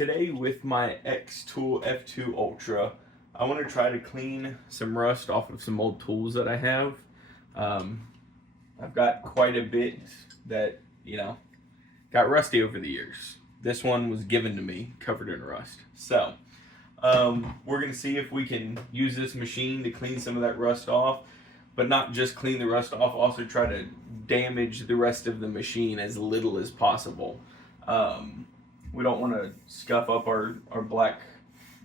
Today with my Xtool F2 Ultra, I want to try to clean some rust off of some old tools that I have. I've got quite a bit that, got rusty over the years. This one was given to me covered in rust. So, we're going to see if we can use this machine to clean some of that rust off, but not just clean the rust off, also try to damage the rest of the machine as little as possible. We don't want to scuff up our black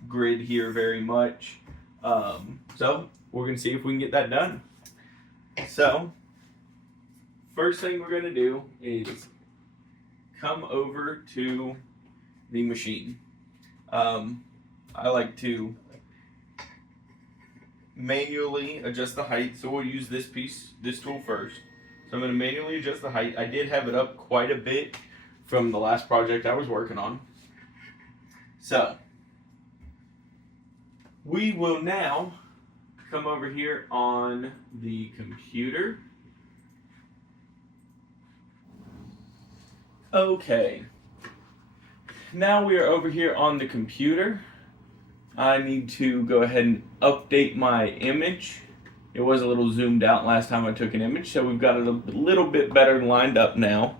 grid here very much. So we're going to see if we can get that done. So first thing we're going to do is come over to the machine. I like to manually adjust the height, so we'll use this tool first. So I'm going to manually adjust the height. I did have it up quite a bit from the last project I was working on. So we will now come over here on the computer. Okay, now we are over here on the computer. I need to go ahead and update my image. It was a little zoomed out last time I took an image, so we've got it a little bit better lined up now.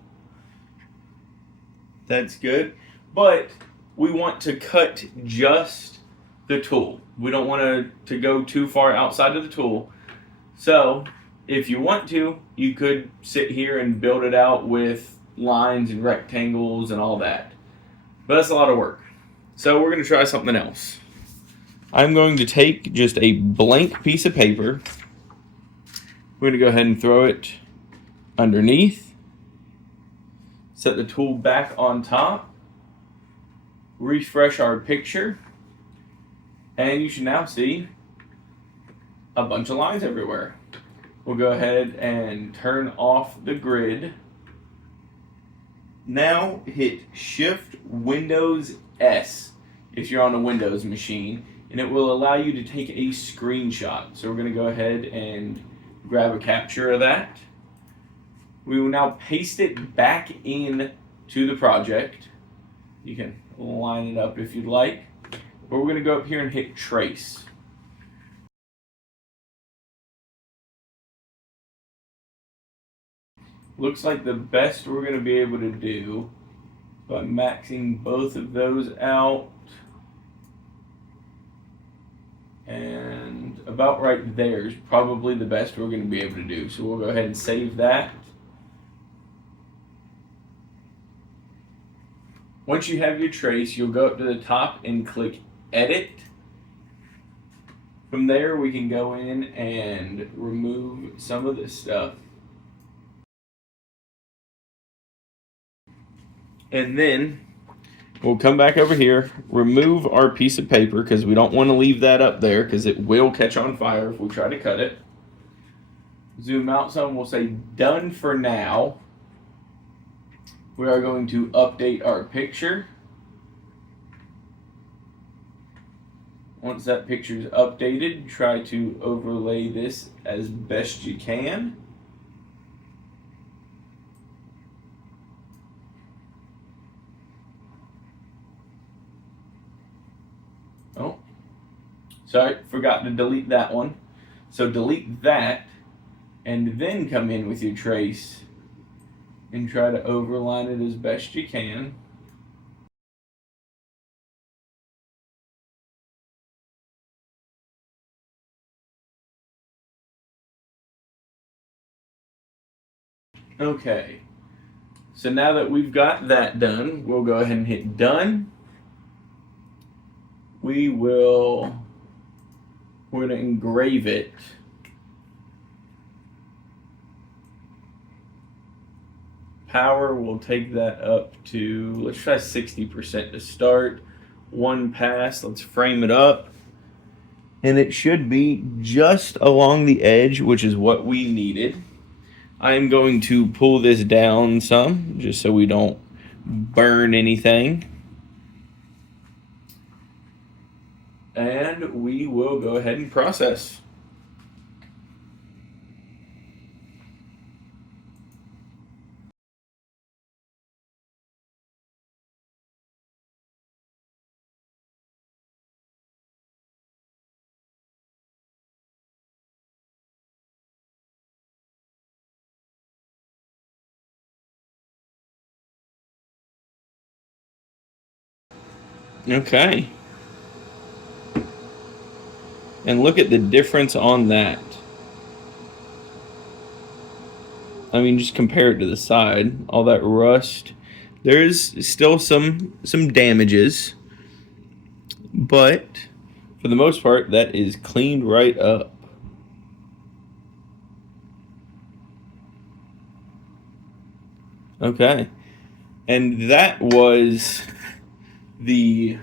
That's good, but we want to cut just the tool. We don't want to go too far outside of the tool. So if you want to, you could sit here and build it out with lines and rectangles and all that, but that's a lot of work. So we're going to try something else. I'm going to take just a blank piece of paper. We're going to go ahead and throw it underneath. Set the tool back on top, refresh our picture, and you should now see a bunch of lines everywhere. We'll go ahead and turn off the grid. Now hit Shift Windows S if you're on a Windows machine, and it will allow you to take a screenshot. So we're going to go ahead and grab a capture of that. We will now paste it back in to the project. You can line it up if you'd like. But we're going to go up here and hit Trace. Looks like the best we're going to be able to do by maxing both of those out. And about right there is probably the best we're going to be able to do. So we'll go ahead and save that. Once you have your trace, you'll go up to the top and click Edit. From there, we can go in and remove some of this stuff. And then we'll come back over here, remove our piece of paper because we don't want to leave that up there because it will catch on fire if we try to cut it. Zoom out some, we'll say done for now. We are going to update our picture. Once that picture is updated, try to overlay this as best you can. Oh, sorry, forgot to delete that one. So delete that and then come in with your trace and try to overline it as best you can. Okay, so now that we've got that done, we'll go ahead and hit done. We're going to engrave it. Power, we'll take that up to, let's try 60% to start. One pass, let's frame it up. And it should be just along the edge, which is what we needed. I'm going to pull this down some, just so we don't burn anything. And we will go ahead and process. Okay. And look at the difference on that. I mean, just compare it to the side. All that rust. There's still some damages, but for the most part, that is cleaned right up. Okay. And that was the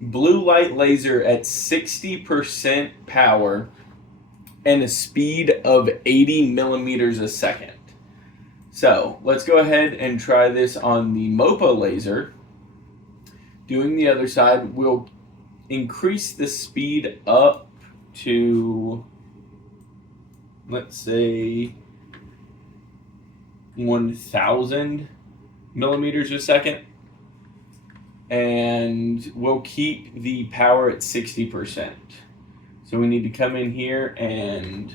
blue light laser at 60% power and a speed of 80 millimeters a second. So let's go ahead and try this on the MOPA laser. Doing the other side, we'll increase the speed up to, let's say, 1,000 millimeters a second. And we'll keep the power at 60%. So we need to come in here and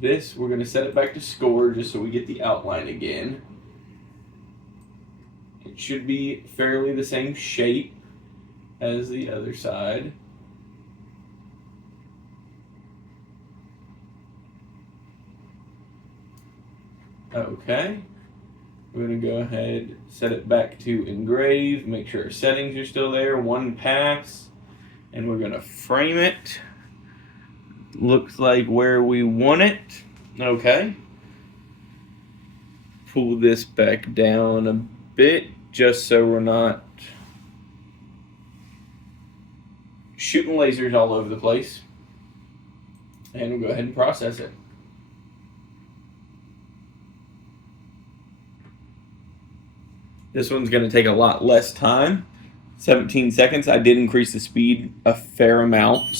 this, we're going to set it back to score just so we get the outline again. It should be fairly the same shape as the other side. Okay. We're going to go ahead, set it back to engrave, make sure our settings are still there, one pass, and we're going to frame it. Looks like where we want it. Okay. Pull this back down a bit just so we're not shooting lasers all over the place. And we'll go ahead and process it. This one's going to take a lot less time. 17 seconds. I did increase the speed a fair amount,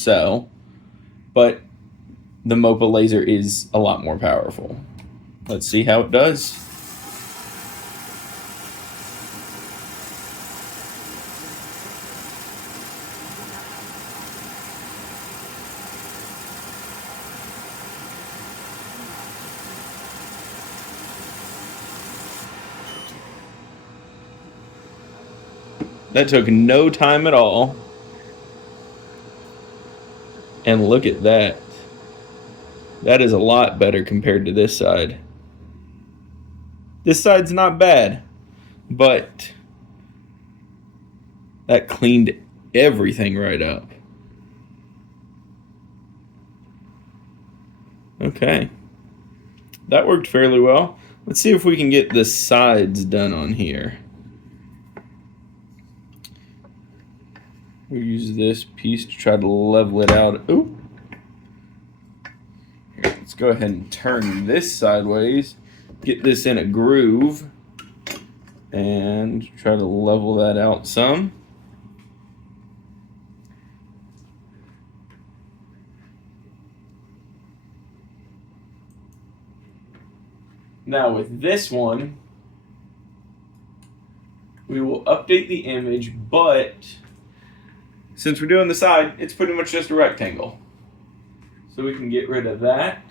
but the MOPA laser is a lot more powerful. Let's see how it does. That took no time at all. And look at that. That is a lot better compared to this side. This side's not bad, but that cleaned everything right up. Okay. That worked fairly well. Let's see if we can get the sides done on here. We'll use this piece to try to level it out. Ooh. Here, let's go ahead and turn this sideways. Get this in a groove. And try to level that out some. Now with this one, we will update the image, but since we're doing the side, it's pretty much just a rectangle. So we can get rid of that.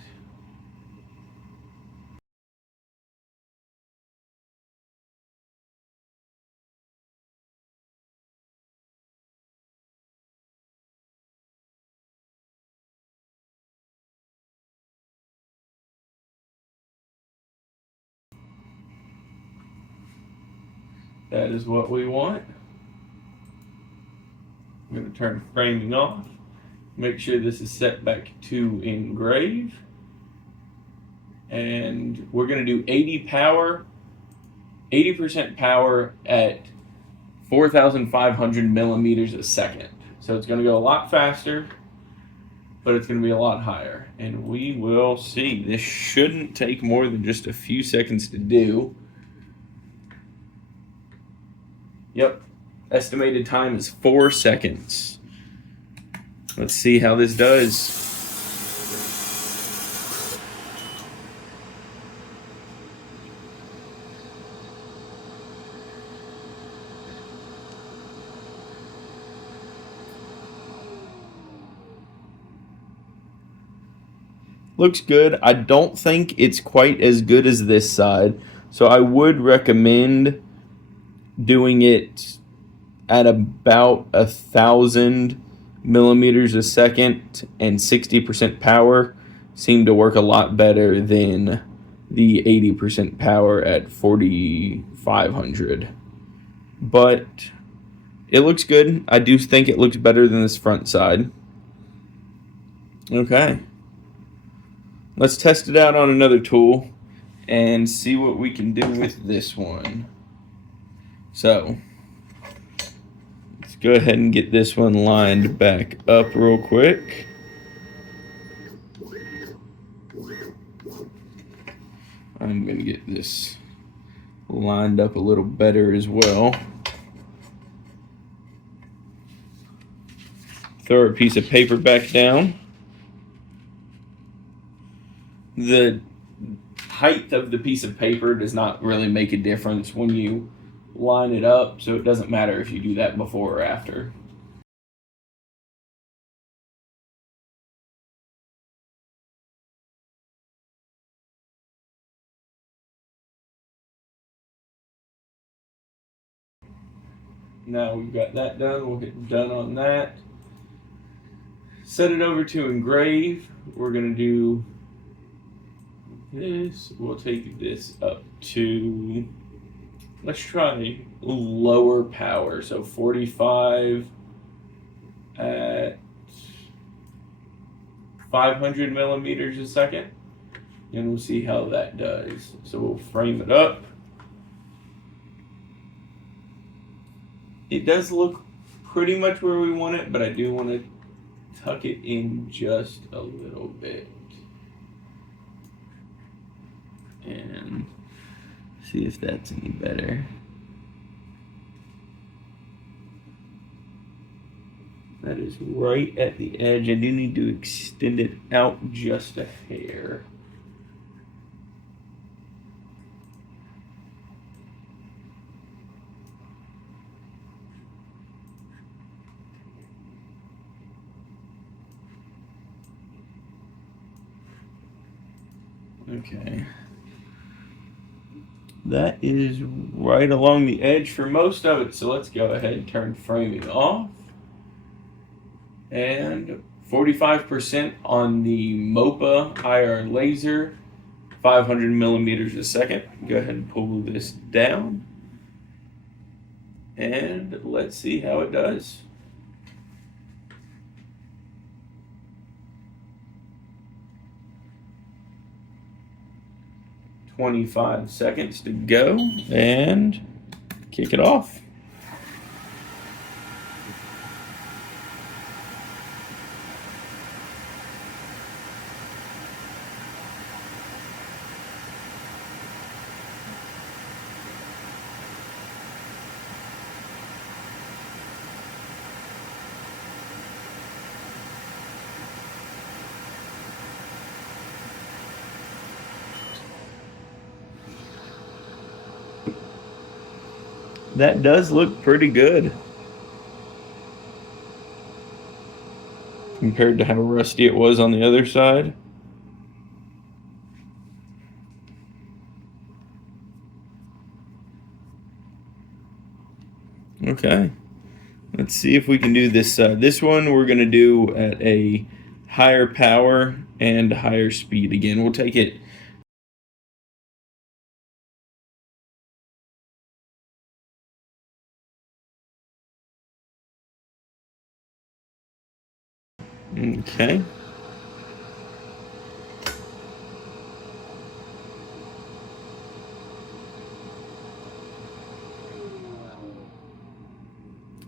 That is what we want. I'm going to turn framing off. Make sure this is set back to engrave. And we're going to do 80% power at 4,500 millimeters a second. So it's going to go a lot faster, but it's going to be a lot higher. And we will see. This shouldn't take more than just a few seconds to do. Yep. Estimated time is 4 seconds. Let's see how this does. Looks good. I don't think it's quite as good as this side. So I would recommend doing it at about 1,000 millimeters a second, and 60% power seem to work a lot better than the 80% power at 4,500. But it looks good. I do think it looks better than this front side. Okay. Let's test it out on another tool and see what we can do with this one. So let's go ahead and get this one lined back up real quick. I'm going to get this lined up a little better as well. Throw a piece of paper back down. The height of the piece of paper does not really make a difference when you line it up, so it doesn't matter if you do that before or after. Now we've got that done, we'll get done on that. Set it over to engrave. We're going to do this. We'll take this up to, let's try lower power. So 45 at 500 millimeters a second. And we'll see how that does. So we'll frame it up. It does look pretty much where we want it, but I do want to tuck it in just a little bit. And see if that's any better. That is right at the edge. I do need to extend it out just a hair. Okay. That is right along the edge for most of it, so let's go ahead and turn framing off. And 45% on the MOPA IR laser, 500 millimeters a second. Go ahead and pull this down. And let's see how it does. "25 seconds to go," and kick it off. That does look pretty good compared to how rusty it was on the other side. Okay, let's see if we can do this. This one we're going to do at a higher power and higher speed. Again, we'll take it. Okay.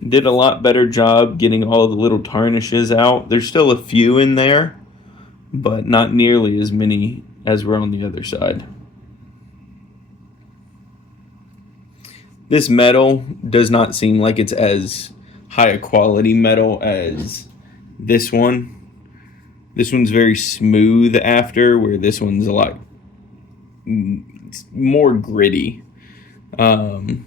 Did a lot better job getting all the little tarnishes out. There's still a few in there, but not nearly as many as were on the other side. This metal does not seem like it's as high a quality metal as this one. This one's very smooth after, where this one's a lot more gritty. Doesn't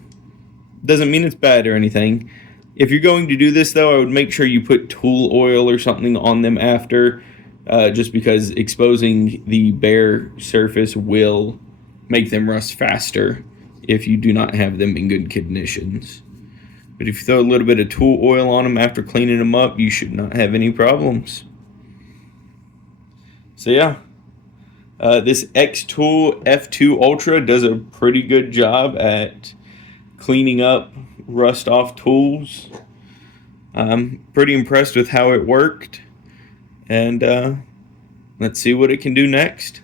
mean it's bad or anything. If you're going to do this, though, I would make sure you put tool oil or something on them after, just because exposing the bare surface will make them rust faster if you do not have them in good conditions. But if you throw a little bit of tool oil on them after cleaning them up, you should not have any problems. So yeah, this Xtool F2 Ultra does a pretty good job at cleaning up rust off tools. I'm pretty impressed with how it worked, and let's see what it can do next.